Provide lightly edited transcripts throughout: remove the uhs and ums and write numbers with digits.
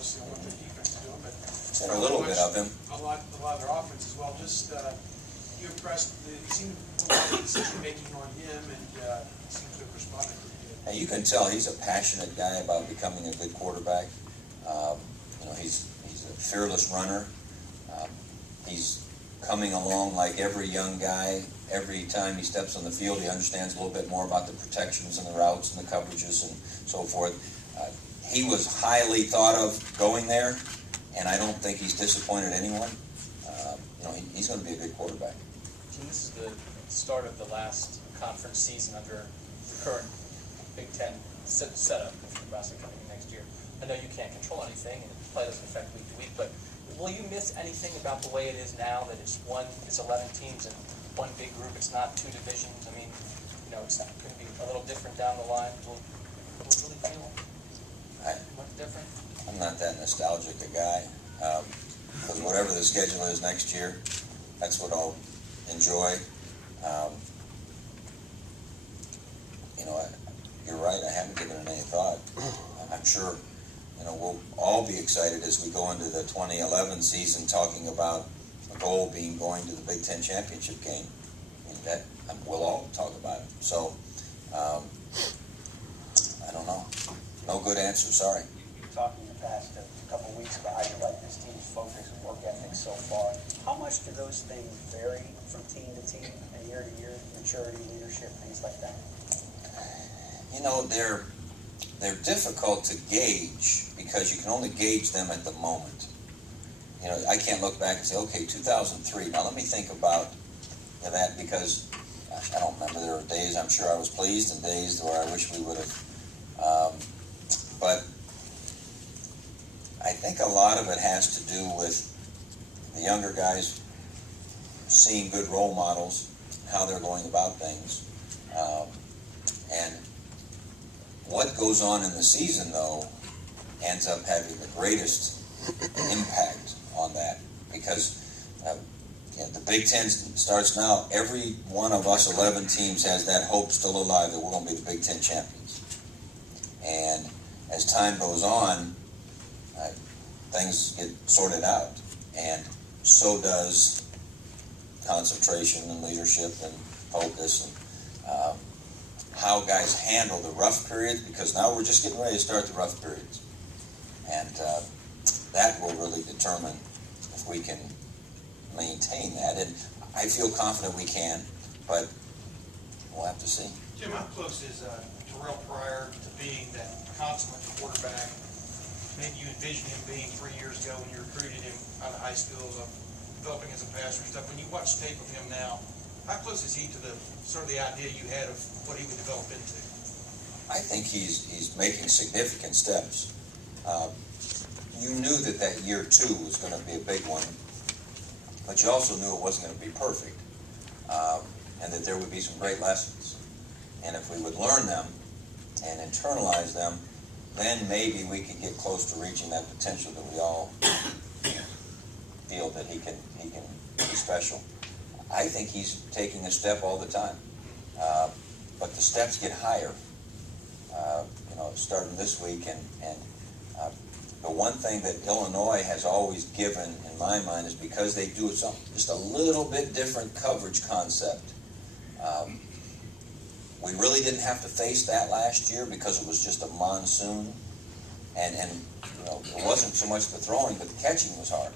mostly on what their defense is doing, but and a little bit of him. A lot of their offense as well. Just you impressed? It seemed a lot of decision making on him, and seems to have responded pretty good. And you can tell he's a passionate guy about becoming a good quarterback. He's a fearless runner. He's coming along like every young guy. Every time he steps on the field, he understands a little bit more about the protections and the routes and the coverages and so forth. He was highly thought of going there, and I don't think he's disappointed anyone. He's going to be a good quarterback. This is the start of the last conference season under the current Big Ten setup with Nebraska coming in next year. I know you can't control anything, and play doesn't affect week to week, but will you miss anything about the way it is now, that it's 11 teams and one big group, it's not two divisions? I mean, it's not going to be a little different down the line. Will it really feel much different? I'm not that nostalgic a guy, because whatever the schedule is next year, that's what I'll enjoy. You're right, I haven't given it any thought. I'm sure we'll all be excited as we go into the 2011 season talking about a goal being going to the Big Ten championship game. We'll all talk about it. So, I don't know. No good answer, sorry. You've talked in the past a couple of weeks about how you like this team's focus and work ethic so far. How much do those things vary from team to team and year to year? Maturity, leadership, things like that? They're difficult to gauge because you can only gauge them at the moment. I can't look back and say, okay, 2003. Now let me think about that, because gosh, I don't remember. There were days I'm sure I was pleased and days where I wish we would have. But I think a lot of it has to do with the younger guys seeing good role models, how they're going about things. And what goes on in the season, though, ends up having the greatest impact on that, because the Big Ten starts now. Every one of us 11 teams has that hope still alive that we're going to be the Big Ten champions. And as time goes on, things get sorted out, and so does concentration and leadership and focus and how guys handle the rough periods, because now we're just getting ready to start the rough periods. And that will really determine if we can maintain that. And I feel confident we can, but we'll have to see. Jim, how close is Terrell Pryor to being that consummate quarterback? Maybe you envisioned him being 3 years ago when you recruited him out of high school, developing as a passer and stuff. When you watch tape of him now, how close is he to the sort of the idea you had of what he would develop into? I think he's making significant steps. You knew that year 2 was going to be a big one, but you also knew it wasn't going to be perfect, and that there would be some great lessons. And if we would learn them and internalize them, then maybe we could get close to reaching that potential that we all feel that he can be special. I think he's taking a step all the time, but the steps get higher. Starting this week, and the one thing that Illinois has always given, in my mind, is because they do just a little bit different coverage concept. We really didn't have to face that last year because it was just a monsoon, and it wasn't so much the throwing, but the catching was hard.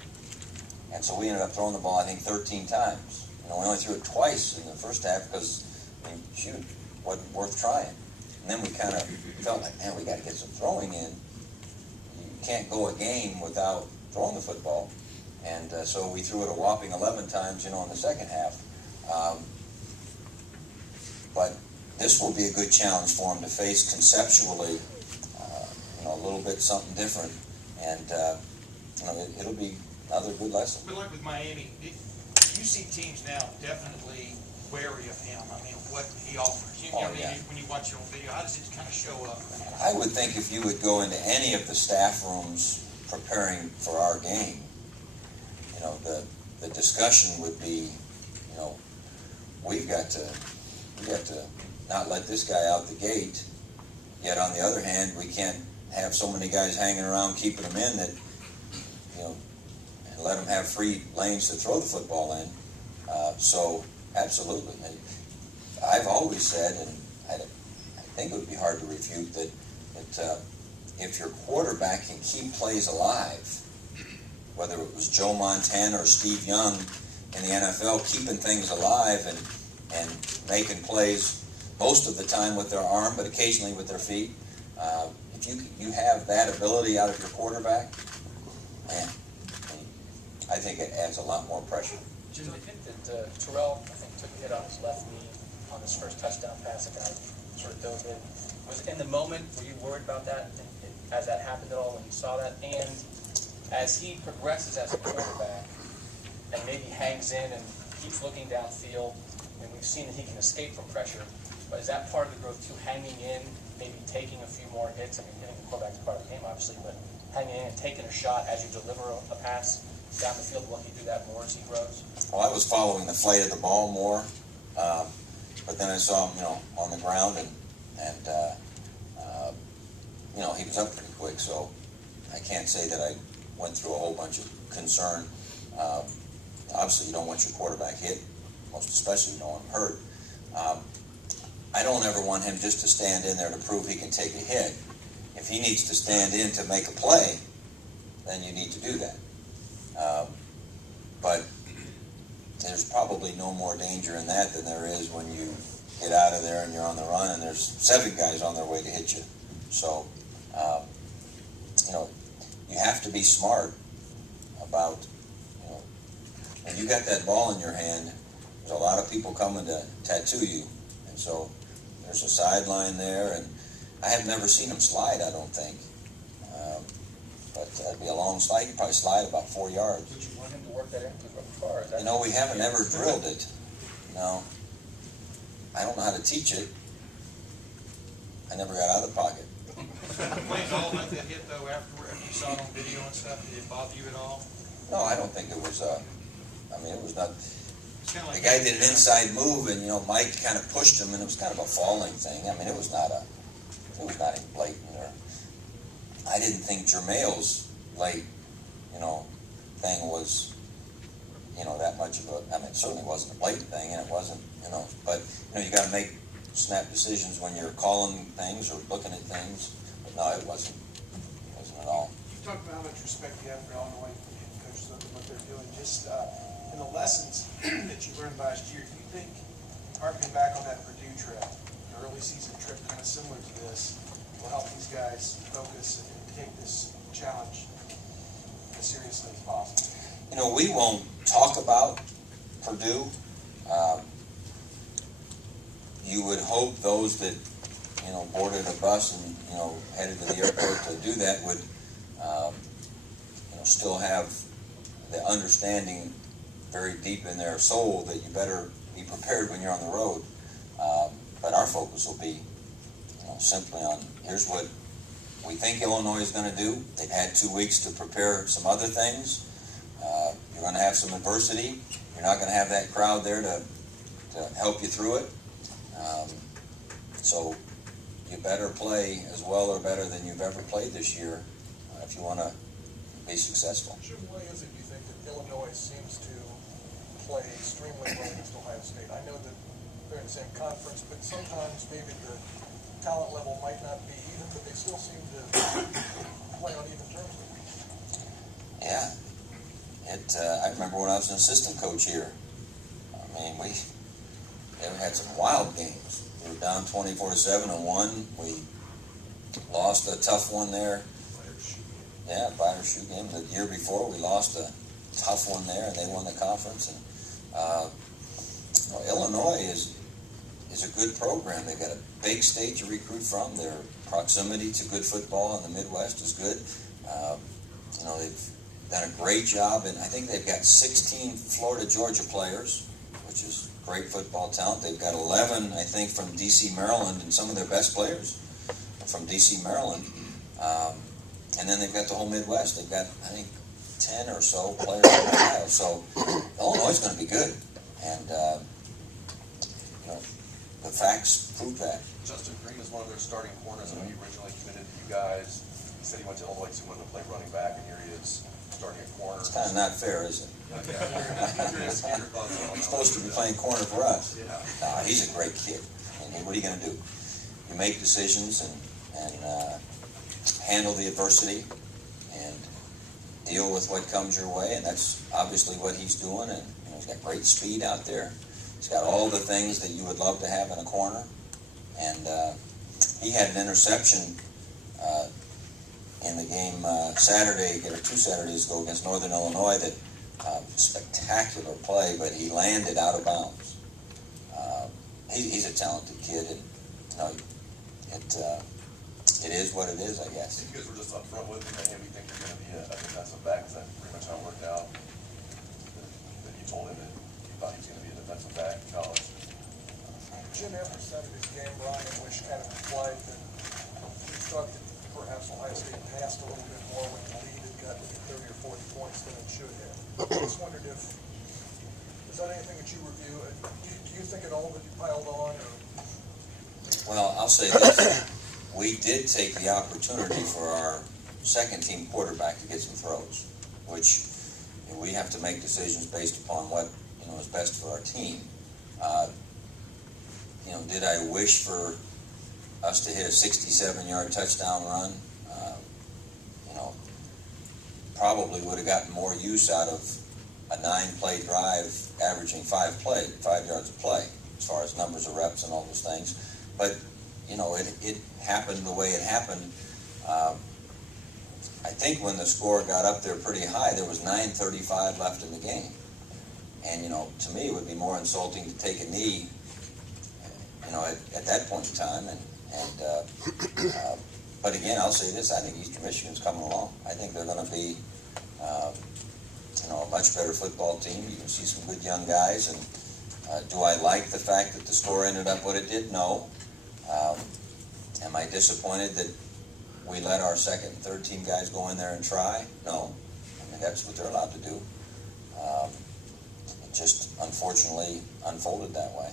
And so we ended up throwing the ball, I think, 13 times. We only threw it twice in the first half because, it wasn't worth trying. And then we kind of felt like, man, we got to get some throwing in. You can't go a game without throwing the football. And so we threw it a whopping 11 times, in the second half. But this will be a good challenge for him to face conceptually, a little bit something different. And, it'll be another good lesson. But like with Miami, you see teams now definitely wary of him. I mean, what he offers. When you watch it on video, how does it kind of show up? I would think if you would go into any of the staff rooms preparing for our game, the discussion would be, we've got to not let this guy out the gate. Yet on the other hand, we can't have so many guys hanging around keeping them in that, and let them have free lanes to throw the football in. So absolutely. And I've always said, and I think it would be hard to refute that if your quarterback can keep plays alive, whether it was Joe Montana or Steve Young in the NFL, keeping things alive and making plays most of the time with their arm, but occasionally with their feet. If you have that ability out of your quarterback, man, I think it adds a lot more pressure. Jim, I think that Terrell, took a hit on his left knee on his first touchdown pass. The guy sort of dove in. Was in the moment, were you worried about that as that happened at all when you saw that? And as he progresses as a quarterback and maybe hangs in and keeps looking downfield, and we've seen that he can escape from pressure, but is that part of the growth too, hanging in, maybe taking a few more hits? I mean, hitting the quarterback is part of the game, obviously, but hanging in and taking a shot as you deliver a pass down the field, will he do that more as he grows? Well, I was following the flight of the ball more, but then I saw him, on the ground, and he was up pretty quick, so I can't say that I went through a whole bunch of concern. Obviously, you don't want your quarterback hit, most especially you don't want him hurt. I don't ever want him just to stand in there to prove he can take a hit. If he needs to stand in to make a play, then you need to do that. But there's probably no more danger in that than there is when you get out of there and you're on the run and there's 7 guys on their way to hit you. So, you have to be smart about, when you got that ball in your hand, there's a lot of people coming to tattoo you. And so there's a sideline there, and I have never seen him slide, I don't think. But that'd be a long slide. He'd probably slide about 4 yards. Would you want him to work that into the car? We haven't ever drilled it. No. I don't know how to teach it. I never got out of the pocket. Playing all about that hit, though, after you saw it on video and stuff, did it bother you at all? No, I don't think it was, it was not. It's kind of like The guy did an inside move, and, Mike kind of pushed him, and it was kind of a falling thing. It was not any blatant or. I didn't think Jermail's late, thing was, that much of a, it certainly wasn't a blatant thing, and it wasn't, but, you got to make snap decisions when you're calling things or looking at things. But no, it wasn't at all. You talked about how much respect you have for Illinois and coaches and what they're doing. Just in the lessons that you learned last year, do you think, harkening back on that Purdue trip, an early season trip kind of similar to this, will help these guys focus and take this challenge as seriously as possible? We won't talk about Purdue. You would hope those that, boarded a bus and, headed to the airport to do that would, still have the understanding very deep in their soul that you better be prepared when you're on the road. But our focus will be, simply on here's what we think Illinois is going to do. They've had 2 weeks to prepare some other things. You're going to have some adversity. You're not going to have that crowd there to help you through it. So you better play as well or better than you've ever played this year if you want to be successful. Jim, why is it you think that Illinois seems to play extremely well against Ohio State? I know that they're in the same conference, but sometimes maybe the talent level might not be even, but they still seem to play on even terms. Yeah. I remember when I was an assistant coach here. We had some wild games. We were down 24-7 and won. We lost a tough one there. Yeah, Fire Shoe game. The year before, we lost a tough one there, and they won the conference. And Illinois is a good program. They've got a big state to recruit from. Their proximity to good football in the Midwest is good. They've done a great job, and I think they've got 16 Florida-Georgia players, which is great football talent. They've got 11, I think, from D.C., Maryland, and some of their best players are from D.C., Maryland. And then they've got the whole Midwest. They've got, I think, 10 or so players from Ohio. So Illinois is going to be good. And, the facts prove that. Justin Green is one of their starting corners. I know he originally committed to you guys. because he wanted to play running back, and here he is starting at corner. It's kind of not fair, is it? Yeah, I'm curious to get your thoughts on that. He's supposed to be playing corner for us. Yeah. Nah, he's a great kid. And what are you going to do? You make decisions and handle the adversity and deal with what comes your way, and that's obviously what he's doing. And he's got great speed out there. He's got all the things that you would love to have in a corner. And he had an interception in the game Saturday, or 2 Saturdays ago against Northern Illinois. That spectacular play, but he landed out of bounds. He's a talented kid, and it is what it is, I guess. If you guys were just up front with him, you think you're going to be a defensive back? Is that pretty much how it worked out? That you told him that you thought he was going to be a defensive back in college? Jim, after Saturday's game, Brian, which kind of implied that you thought that perhaps Ohio State passed a little bit more when the lead had got to be 30 or 40 points than it should have. I just wondered if, is that anything that you review? Do you think at all that you piled on? Or? Well, I'll say this. We did take the opportunity for our second-team quarterback to get some throws, which we have to make decisions based upon what is best for our team. Did I wish for us to hit a 67-yard touchdown run? Probably would have gotten more use out of a 9-play drive, averaging 5 yards a play, as far as numbers of reps and all those things. But it happened the way it happened. I think when the score got up there pretty high, there was 9:35 left in the game. And, to me, it would be more insulting to take a knee, at that point in time. But again, I'll say this, I think Eastern Michigan's coming along. I think they're going to be, a much better football team. You can see some good young guys. And do I like the fact that the score ended up what it did? No. Am I disappointed that we let our second and third team guys go in there and try? No. I mean, that's what they're allowed to do. It just unfortunately unfolded that way.